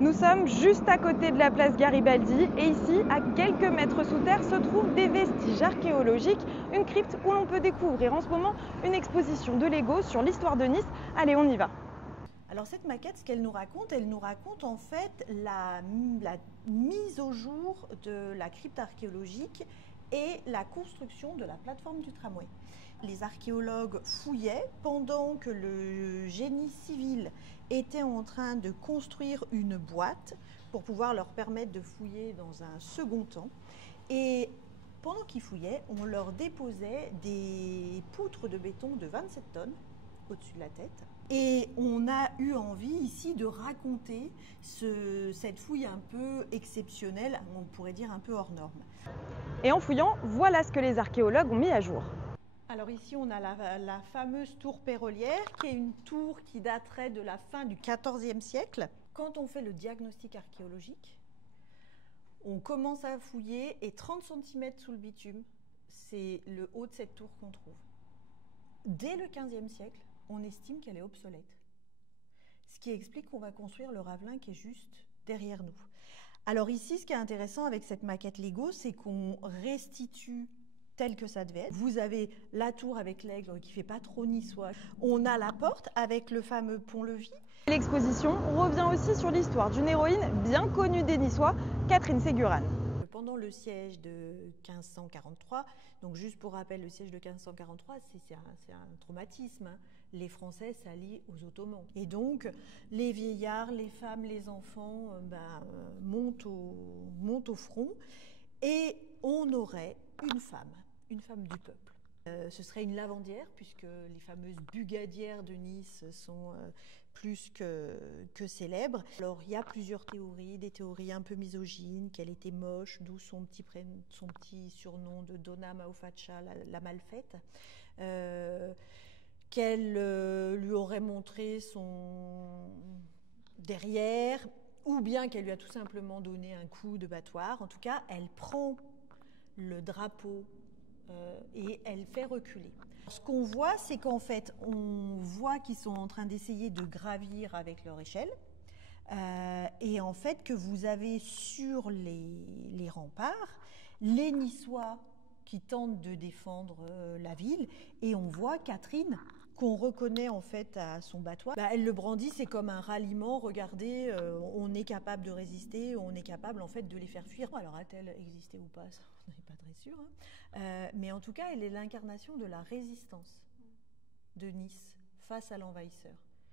Nous sommes juste à côté de la place Garibaldi et ici, à quelques mètres sous terre, se trouvent des vestiges archéologiques, une crypte où l'on peut découvrir en ce moment une exposition de Lego sur l'histoire de Nice. Allez, on y va. Alors cette maquette, ce qu'elle nous raconte, elle nous raconte en fait la mise au jour de la crypte archéologique et la construction de la plateforme du tramway. Les archéologues fouillaient pendant que le génie civil était en train de construire une boîte pour pouvoir leur permettre de fouiller dans un second temps. Et pendant qu'ils fouillaient, on leur déposait des poutres de béton de 27 tonnes au-dessus de la tête. Et on a eu envie ici de raconter cette fouille un peu exceptionnelle, on pourrait dire un peu hors norme. Et en fouillant, voilà ce que les archéologues ont mis à jour. Alors ici, on a la fameuse tour Pérolière, qui est une tour qui daterait de la fin du XIVe siècle. Quand on fait le diagnostic archéologique, on commence à fouiller et 30 cm sous le bitume, c'est le haut de cette tour qu'on trouve. Dès le XVe siècle, on estime qu'elle est obsolète. Ce qui explique qu'on va construire le Ravelin qui est juste derrière nous. Alors ici, ce qui est intéressant avec cette maquette Lego, c'est qu'on restitue tel que ça devait être. Vous avez la tour avec l'aigle qui ne fait pas trop niçois. On a la porte avec le fameux pont-levis. L'exposition revient aussi sur l'histoire d'une héroïne bien connue des Niçois, Catherine Ségurane. Pendant le siège de 1543, donc juste pour rappel, le siège de 1543, c'est un traumatisme. Hein. Les Français s'allient aux Ottomans. Et donc, les vieillards, les femmes, les enfants montent au front. Et on aurait une femme du peuple. Ce serait une lavandière, puisque les fameuses bugadières de Nice sont plus que célèbres. Alors, il y a plusieurs théories, des théories un peu misogynes, qu'elle était moche, d'où son petit surnom de Donna Maufacia, la mal faite, qu'elle lui aurait montré son derrière, ou bien qu'elle lui a tout simplement donné un coup de battoir. En tout cas, elle prend le drapeau et elle fait reculer. Ce qu'on voit, c'est qu'en fait, on voit qu'ils sont en train d'essayer de gravir avec leur échelle. Et en fait, que vous avez sur les remparts les Niçois qui tentent de défendre la ville. Et on voit Catherine, qu'on reconnaît en fait à son battoir. Elle le brandit, c'est comme un ralliement. Regardez, on est capable de résister, on est capable en fait de les faire fuir. Alors a-t-elle existé ou pas, ça, on n'est pas très sûr. Hein. Mais en tout cas, elle est l'incarnation de la résistance de Nice face à l'envahisseur.